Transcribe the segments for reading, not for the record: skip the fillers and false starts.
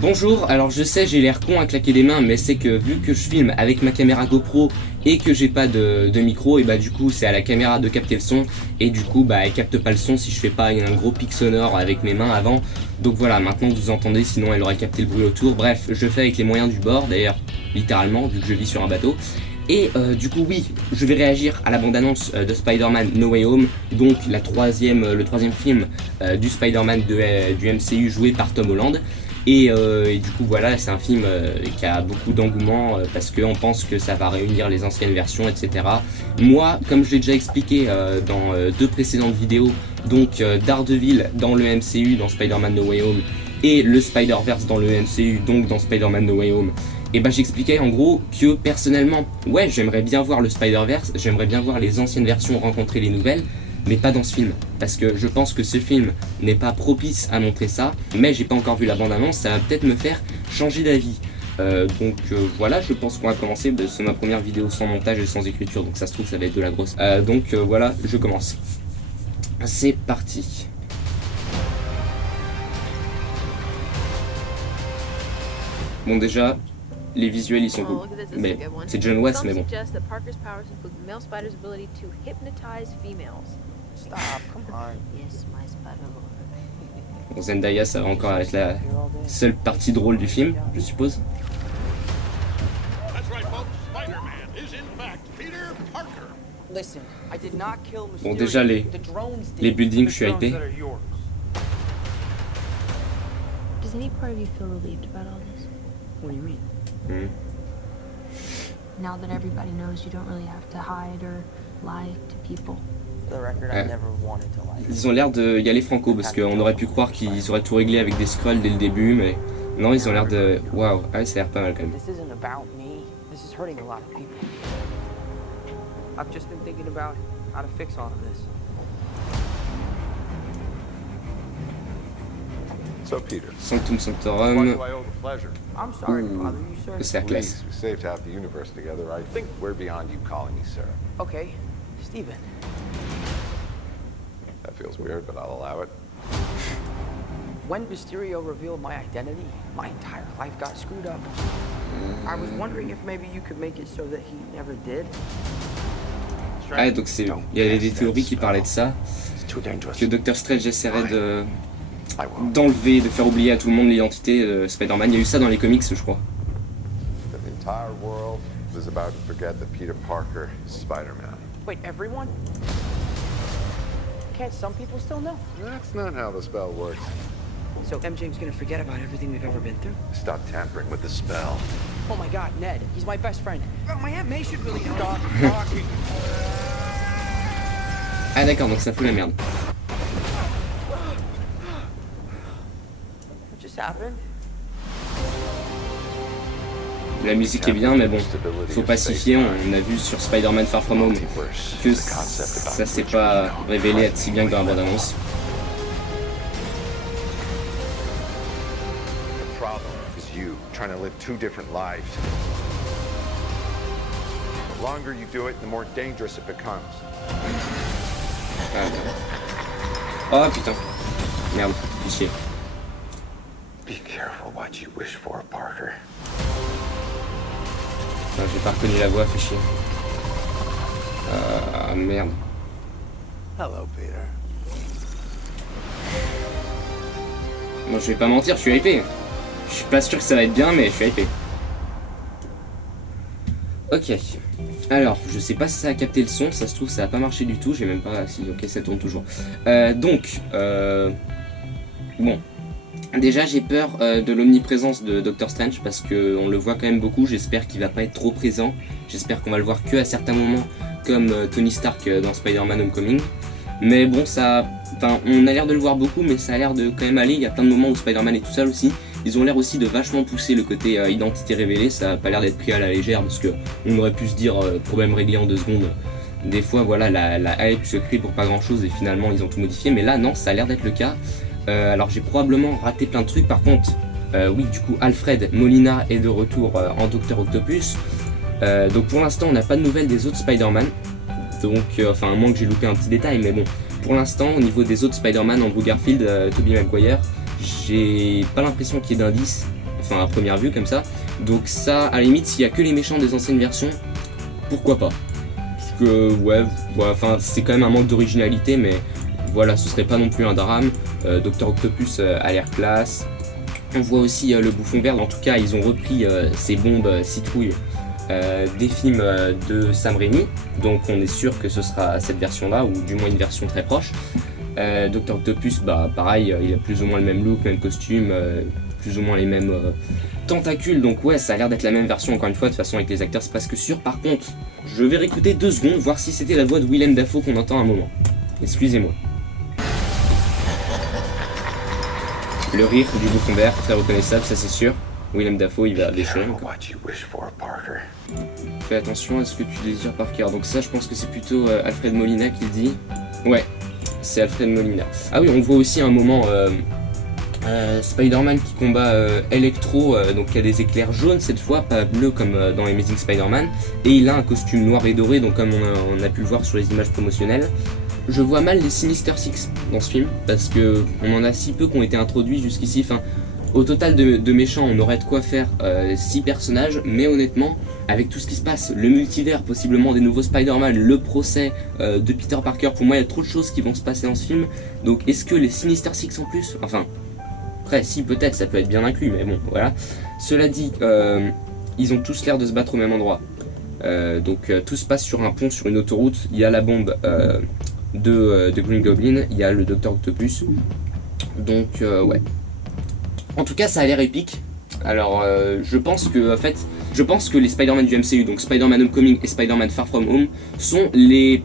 Bonjour, alors je sais j'ai l'air con à claquer des mains, mais c'est que vu que je filme avec ma caméra GoPro et que j'ai pas de micro, et bah du coup c'est à la caméra de capter le son, et du coup bah elle capte pas le son si je fais pas un gros pic sonore avec mes mains avant. Donc voilà, maintenant vous entendez, sinon elle aurait capté le bruit autour. Bref, je fais avec les moyens du bord, d'ailleurs littéralement vu que je vis sur un bateau. Et du coup oui, je vais réagir à la bande-annonce de Spider-Man No Way Home, donc le troisième film du Spider-Man du MCU joué par Tom Holland. Et du coup voilà, c'est un film qui a beaucoup d'engouement parce qu'on pense que ça va réunir les anciennes versions, etc. Moi, comme je l'ai déjà expliqué dans deux précédentes vidéos, donc Daredevil dans le MCU, dans Spider-Man No Way Home, et le Spider-Verse dans le MCU, donc dans Spider-Man No Way Home, et bah j'expliquais en gros que personnellement, ouais, j'aimerais bien voir le Spider-Verse, j'aimerais bien voir les anciennes versions rencontrer les nouvelles, mais pas dans ce film, parce que je pense que ce film n'est pas propice à montrer ça, mais j'ai pas encore vu la bande-annonce, ça va peut-être me faire changer d'avis. Voilà, je pense qu'on va commencer, c'est ma première vidéo sans montage et sans écriture, donc ça se trouve ça va être de la grosse. Voilà, je commence. C'est parti. Bon déjà, les visuels ils sont cool, mais c'est John Watts, mais bon. Bon, Zendaya, ça va encore être la seule partie drôle du film, je suppose. Bon, déjà les buildings, je suis hypé. Does any part of you feel relieved about all this? What do you mean? Now that everybody knows you don't really have to hide or lie to people. For the record, I never wanted to lie. Ils ont l'air de y aller franco parce qu'on aurait pu croire qu'ils auraient tout réglé avec des scrolls dès le début, mais non, ils ont l'air de... Waouh, ah, ça a l'air pas mal quand même. This isn't about me. This is hurting a lot of people. I've just been thinking about how to fix all of this. So, Peter, Sanctum why Sanctorum, do I owe the pleasure? I'm sorry to bother you, sir. c'est la classe. Please, we saved half the universe together. I think we're beyond you calling me sir. Okay, Steven. That feels weird, but I'll allow it. When Mysterio revealed my identity, my entire life got screwed up. I was wondering if maybe you could make it so that he never did. Ah, donc c'est... Il y a des théories qui parlaient de ça, It's too dangerous. que Doctor Strange essaierait d'enlever, de faire oublier à tout le monde l'identité de Spider-Man. Il y a eu ça dans les comics, je crois. The entire world is about to forget that Peter Parker is Spider-Man. Wait, everyone? Can't some people still know? That's not how the spell works. So MJ's gonna forget about everything we've ever been through? Stop tampering with the spell. Oh my god, Ned, he's my best friend. Oh, my Aunt May should really know. Stop talking. Ah d'accord, donc ça fout la merde. What just happened? La musique est bien, mais bon, faut pas s'y fier. On a vu sur Spider-Man Far From Home que ça s'est pas révélé être si bien que dans la bande-annonce. The problem is you trying to live two different lives. The longer you do it, the more dangerous it becomes. Oh putain, merde, fichier. Be careful what you wish for, Parker. J'ai pas reconnu la voix, fichier. Ah merde. Hello, Peter. Moi je vais pas mentir, je suis hypé. Je suis pas sûr que ça va être bien, mais je suis hypé. Ok. Alors, je sais pas si ça a capté le son, ça se trouve ça a pas marché du tout, j'ai même pas... Si, ok, ça tourne toujours. Bon. Déjà j'ai peur de l'omniprésence de Doctor Strange parce qu'on le voit quand même beaucoup, j'espère qu'il va pas être trop présent. J'espère qu'on va le voir que à certains moments comme Tony Stark dans Spider-Man Homecoming. Mais bon, ça... Enfin, on a l'air de le voir beaucoup, mais ça a l'air de quand même aller. Il y a plein de moments où Spider-Man est tout seul aussi. Ils ont l'air aussi de vachement pousser le côté identité révélée. Ça a pas l'air d'être pris à la légère parce que on aurait pu se dire problème réglé en 2 secondes. Des fois, voilà, la hype se crée pour pas grand chose et finalement ils ont tout modifié. Mais là, non, ça a l'air d'être le cas. Alors j'ai probablement raté plein de trucs. Par contre, oui, du coup, Alfred Molina est de retour en Docteur Octopus. Donc pour l'instant, on n'a pas de nouvelles des autres Spider-Man. Donc, enfin, à moins que j'ai loupé un petit détail, mais bon. Pour l'instant, au niveau des autres Spider-Man, Andrew Garfield, Tobey Maguire, j'ai pas l'impression qu'il y ait d'indices enfin à première vue comme ça. Donc ça, à la limite, s'il y a que les méchants des anciennes versions, pourquoi pas. Parce que ouais, voilà, enfin c'est quand même un manque d'originalité, mais voilà, ce serait pas non plus un drame. Dr Octopus a l'air classe. On voit aussi le bouffon vert, en tout cas ils ont repris ces bombes citrouilles des films de Sam Raimi, donc on est sûr que ce sera cette version là, ou du moins une version très proche. Dr Octopus, bah pareil, il a plus ou moins le même look, même costume, plus ou moins les mêmes tentacules, donc ouais, ça a l'air d'être la même version encore une fois. De toute façon avec les acteurs c'est presque sûr. Par contre, je vais réécouter 2 secondes, voir si c'était la voix de Willem Dafoe qu'on entend à un moment. Excusez-moi. Le rire du bouffon vert, très reconnaissable, ça c'est sûr. Willem Dafoe, il va déchirer. Fais attention à ce que tu désires, Parker. Donc ça, je pense que c'est plutôt Alfred Molina qui le dit. Ouais, c'est Alfred Molina. Ah oui, on voit aussi un moment Spider-Man qui combat Electro, donc il y a des éclairs jaunes cette fois, pas bleus comme dans Amazing Spider-Man. Et il a un costume noir et doré, donc comme on a pu le voir sur les images promotionnelles. Je vois mal les Sinister Six dans ce film, parce que on en a si peu qui ont été introduits jusqu'ici. Enfin, au total de méchants, on aurait de quoi faire 6 personnages, mais honnêtement, avec tout ce qui se passe, le multivers, possiblement des nouveaux Spider-Man, le procès de Peter Parker, pour moi il y a trop de choses qui vont se passer dans ce film. Donc est-ce que les Sinister Six en plus, enfin, après si peut-être ça peut être bien inclus, mais bon voilà. Cela dit, ils ont tous l'air de se battre au même endroit. Donc tout se passe sur un pont, sur une autoroute. Il y a la bombe de Green Goblin, il y a le Dr Octopus. Donc ouais. En tout cas ça a l'air épique. Alors je pense que les Spider-Man du MCU, donc Spider-Man Homecoming et Spider-Man Far From Home, sont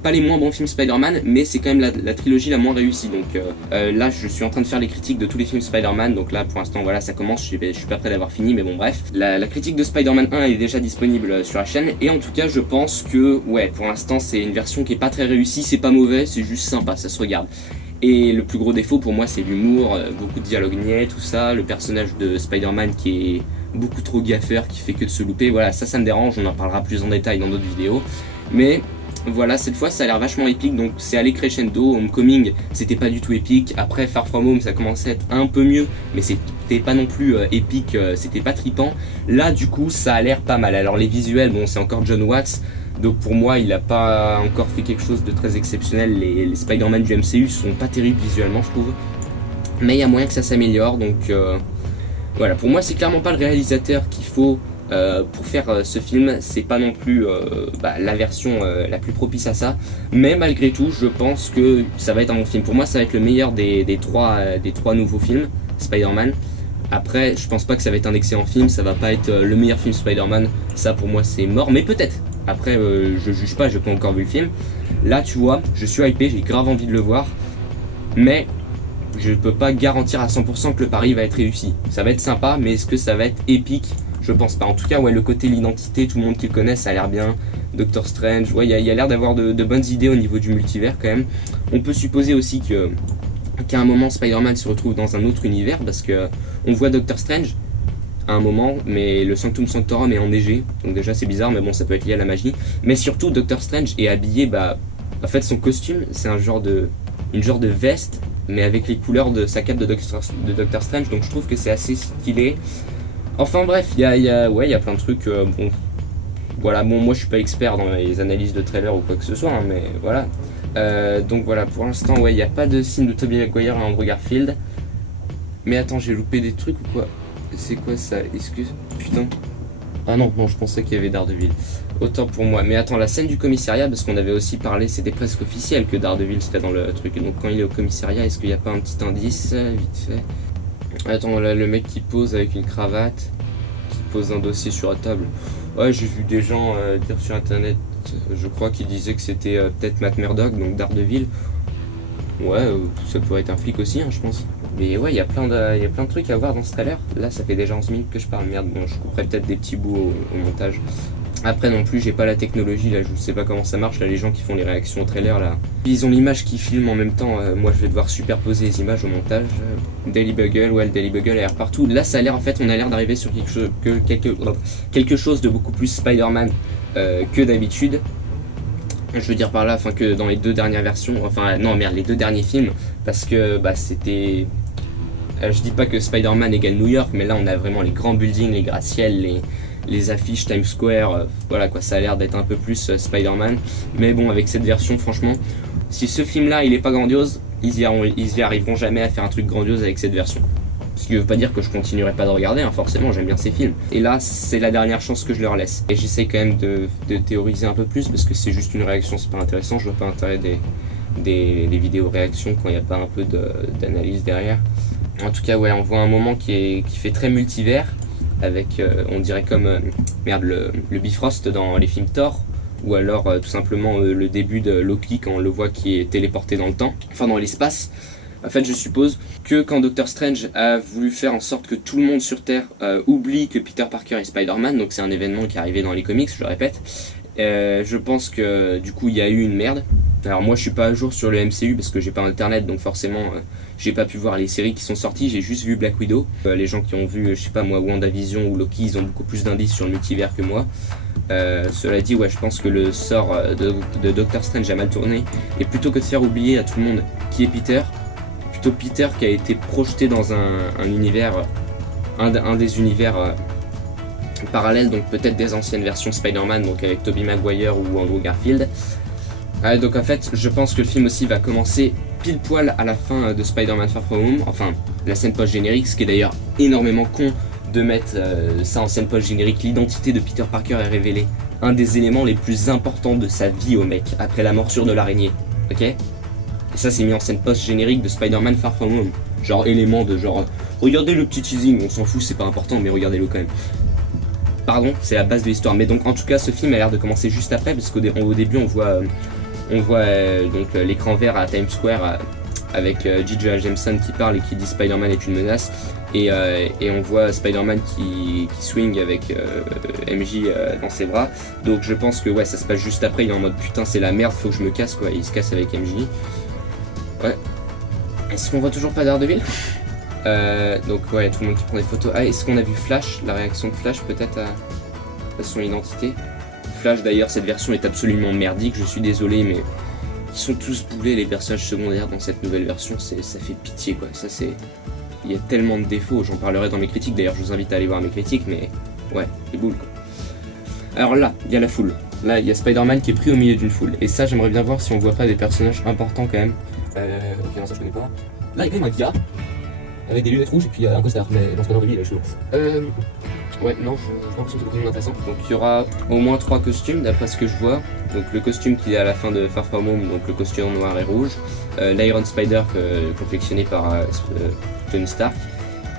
pas les moins bons films Spider-Man, mais c'est quand même la trilogie la moins réussie. Donc là je suis en train de faire les critiques de tous les films Spider-Man, donc là pour l'instant voilà ça commence, je suis pas prêt d'avoir fini, mais bon bref. La critique de Spider-Man 1 est déjà disponible sur la chaîne, et en tout cas je pense que ouais, pour l'instant c'est une version qui est pas très réussie, c'est pas mauvais, c'est juste sympa, ça se regarde. Et le plus gros défaut pour moi c'est l'humour, beaucoup de dialogue niais, tout ça, le personnage de Spider-Man qui est beaucoup trop gaffeur, qui fait que de se louper, voilà, ça me dérange, on en parlera plus en détail dans d'autres vidéos. Mais voilà, cette fois ça a l'air vachement épique, donc c'est allé crescendo. Homecoming c'était pas du tout épique, après Far From Home ça commençait à être un peu mieux, mais c'était pas non plus épique, c'était pas trippant. Là du coup ça a l'air pas mal. Alors les visuels, bon c'est encore John Watts, donc pour moi il a pas encore fait quelque chose de très exceptionnel. Les Spider-Man du MCU sont pas terribles visuellement je trouve, mais il y a moyen que ça s'améliore, donc voilà, pour moi c'est clairement pas le réalisateur qu'il faut pour faire ce film, c'est pas non plus la version la plus propice à ça, mais malgré tout je pense que ça va être un bon film. Pour moi ça va être le meilleur des trois nouveaux films Spider-Man. Après je pense pas que ça va être un excellent film, ça va pas être le meilleur film Spider-Man, ça pour moi c'est mort, mais peut-être. Après je juge pas, j'ai pas encore vu le film. Là tu vois, je suis hypé, j'ai grave envie de le voir, mais je peux pas garantir à 100% que le pari va être réussi. Ça va être sympa, mais est-ce que ça va être épique? Je pense pas. En tout cas, ouais, le côté l'identité, tout le monde qui le connaît, ça a l'air bien. Doctor Strange, ouais, il y a l'air d'avoir de bonnes idées au niveau du multivers quand même. On peut supposer aussi qu'à un moment Spider-Man se retrouve dans un autre univers, parce que on voit Doctor Strange à un moment, mais le Sanctum Sanctorum est enneigé, donc déjà c'est bizarre, mais bon, ça peut être lié à la magie. Mais surtout, Doctor Strange est habillé, en fait, son costume, c'est une genre de veste, mais avec les couleurs de sa cape de Doctor Strange, donc je trouve que c'est assez stylé. Enfin bref, il y a plein de trucs, bon, voilà, bon, moi je suis pas expert dans les analyses de trailers ou quoi que ce soit, hein, mais voilà. Donc voilà, pour l'instant, ouais, il n'y a pas de signe de Tobey Maguire et Andrew Garfield. Mais attends, j'ai loupé des trucs ou quoi? C'est quoi ça? Excuse, putain. Ah non, je pensais qu'il y avait Daredevil. Autant pour moi. Mais attends, la scène du commissariat, parce qu'on avait aussi parlé, c'était presque officiel que Daredevil serait dans le truc. Donc quand il est au commissariat, est-ce qu'il n'y a pas un petit indice, vite fait? Attends, là, le mec qui pose avec une cravate, qui pose un dossier sur la table. Ouais, j'ai vu des gens dire sur internet, je crois qu'ils disaient que c'était peut-être Matt Murdock, donc Daredevil. Ouais, ça pourrait être un flic aussi, hein, je pense. Mais ouais, il y a plein de trucs à voir dans ce trailer. Là, ça fait déjà 11 minutes que je parle, merde. Bon, je couperai peut-être des petits bouts au montage. Après non plus, j'ai pas la technologie, là, je sais pas comment ça marche, là, les gens qui font les réactions au trailer, là. Ils ont l'image qui filme en même temps, moi je vais devoir superposer les images au montage. Daily Bugle, ouais, le Daily Bugle a l'air partout. Là, ça a l'air, en fait, on a l'air d'arriver sur quelque chose de beaucoup plus Spider-Man que d'habitude. Je veux dire par là, enfin que dans les deux dernières versions, enfin non merde, les deux derniers films, parce que c'était Je dis pas que Spider-Man égale New York, mais là on a vraiment les grands buildings, les gratte-ciels, les affiches Times Square, voilà quoi, ça a l'air d'être un peu plus Spider-Man. Mais bon, avec cette version, franchement, si ce film là il est pas grandiose, ils y arriveront jamais à faire un truc grandiose avec cette version. Ce qui veut pas dire que je continuerai pas de regarder, hein, forcément j'aime bien ces films. Et là c'est la dernière chance que je leur laisse. Et j'essaye quand même de théoriser un peu plus, parce que c'est juste une réaction, c'est pas intéressant, je vois pas l'intérêt des vidéos réactions quand il n'y a pas un peu d'analyse derrière. En tout cas ouais, on voit un moment qui fait très multivers, avec on dirait comme le Bifrost dans les films Thor, ou alors tout simplement le début de Loki quand on le voit qui est téléporté dans le temps, enfin dans l'espace. En fait, je suppose que quand Doctor Strange a voulu faire en sorte que tout le monde sur Terre oublie que Peter Parker est Spider-Man, donc c'est un événement qui est arrivé dans les comics, je le répète, je pense que du coup il y a eu une merde. Alors moi je suis pas à jour sur le MCU parce que j'ai pas internet, donc forcément j'ai pas pu voir les séries qui sont sorties, j'ai juste vu Black Widow. Les gens qui ont vu, je sais pas moi, WandaVision ou Loki, ils ont beaucoup plus d'indices sur le multivers que moi. Cela dit, ouais, je pense que le sort de Doctor Strange a mal tourné, et plutôt que de faire oublier à tout le monde qui est Peter, plutôt Peter qui a été projeté dans un univers, un des univers parallèles, donc peut-être des anciennes versions Spider-Man, donc avec Tobey Maguire ou Andrew Garfield. Donc en fait, je pense que le film aussi va commencer pile poil à la fin de Spider-Man Far From Home, enfin la scène post-générique, ce qui est d'ailleurs énormément con de mettre ça en scène post-générique. L'identité de Peter Parker est révélée, un des éléments les plus importants de sa vie au mec, après la morsure de l'araignée, ok? Et ça c'est mis en scène post-générique de Spider-Man Far From Home, genre élément de genre, regardez le petit teasing, on s'en fout, c'est pas important, mais regardez-le quand même. Pardon, c'est la base de l'histoire, mais donc en tout cas ce film a l'air de commencer juste après, parce qu'au début on voit donc l'écran vert à Times Square avec J. Jonah Jameson qui parle et qui dit Spider-Man est une menace, et on voit Spider-Man qui swing avec MJ dans ses bras. Donc je pense que ouais, ça se passe juste après, il est en mode putain c'est la merde, faut que je me casse quoi, il se casse avec MJ. Ouais. Est-ce qu'on voit toujours pas Daredevil? Donc ouais, tout le monde qui prend des photos. Ah, est-ce qu'on a vu Flash, la réaction de Flash peut-être à son identité? Flash d'ailleurs, cette version est absolument merdique, je suis désolé, mais ils sont tous boulés les personnages secondaires dans cette nouvelle version, ça fait pitié quoi, ça c'est... Il y a tellement de défauts, j'en parlerai dans mes critiques, d'ailleurs je vous invite à aller voir mes critiques, mais ouais, les boules quoi. Alors là, il y a la foule, là il y a Spider-Man qui est pris au milieu d'une foule, et ça j'aimerais bien voir si on voit pas des personnages importants quand même. Ok non ça je connais pas. Là il y a quand même un gars, avec des lunettes rouges et puis un costard, mais dans ce cas-là, il est chaud. Ouais, non, j'ai l'impression que c'est beaucoup moins intéressant. Donc il y aura au moins 3 costumes d'après ce que je vois. Donc le costume qui est à la fin de Far From Home, donc le costume noir et rouge. L'Iron Spider confectionné par Tony Stark.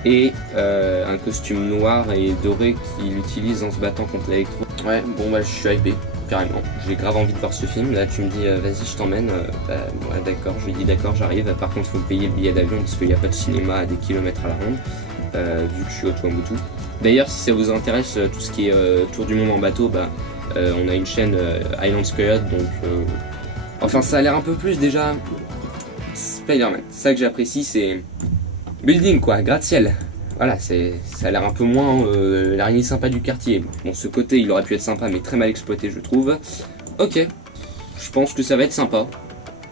Et un costume noir et doré qu'il utilise en se battant contre l'Electro. Ouais, bon bah je suis hypé, carrément. J'ai grave envie de voir ce film. Là tu me dis vas-y je t'emmène. Ouais d'accord, je lui dis d'accord j'arrive. Par contre il faut payer le billet d'avion parce qu'il n'y a pas de cinéma à des kilomètres à la ronde. Vu que je suis au Tuamotu. D'ailleurs, si ça vous intéresse tout ce qui est tour du monde en bateau, on a une chaîne Island Squared, donc enfin ça a l'air un peu plus déjà Spider-Man. Ça que j'apprécie, c'est building quoi, gratte-ciel. Voilà, ça a l'air un peu moins l'araignée sympa du quartier. Bon, ce côté il aurait pu être sympa, mais très mal exploité je trouve. Ok, je pense que ça va être sympa.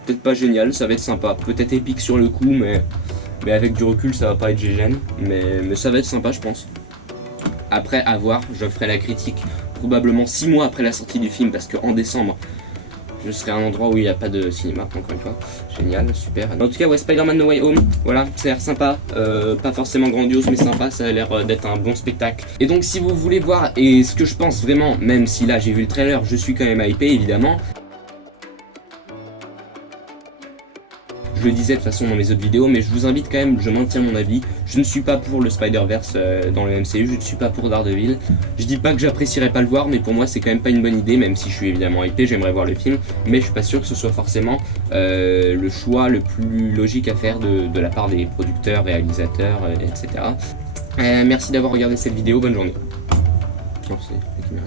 Peut-être pas génial, ça va être sympa. Peut-être épique sur le coup, mais avec du recul ça va pas être GGN. Mais ça va être sympa je pense. Après, à voir, je ferai la critique probablement 6 mois après la sortie du film, parce qu'en décembre, je serai à un endroit où il n'y a pas de cinéma, encore une fois. Génial, super. En tout cas, ouais, Spider-Man No Way Home, voilà, ça a l'air sympa. Pas forcément grandiose, mais sympa, ça a l'air d'être un bon spectacle. Et donc, si vous voulez voir, et ce que je pense vraiment, même si là j'ai vu le trailer, je suis quand même hypé, évidemment. Je le disais de toute façon dans mes autres vidéos, mais je vous invite quand même, je maintiens mon avis. Je ne suis pas pour le Spider-Verse dans le MCU, je ne suis pas pour Daredevil. Je dis pas que j'apprécierais pas le voir, mais pour moi c'est quand même pas une bonne idée, même si je suis évidemment hypé, j'aimerais voir le film. Mais je suis pas sûr que ce soit forcément le choix le plus logique à faire de la part des producteurs, réalisateurs, etc. Merci d'avoir regardé cette vidéo, bonne journée. Non, c'est la caméra.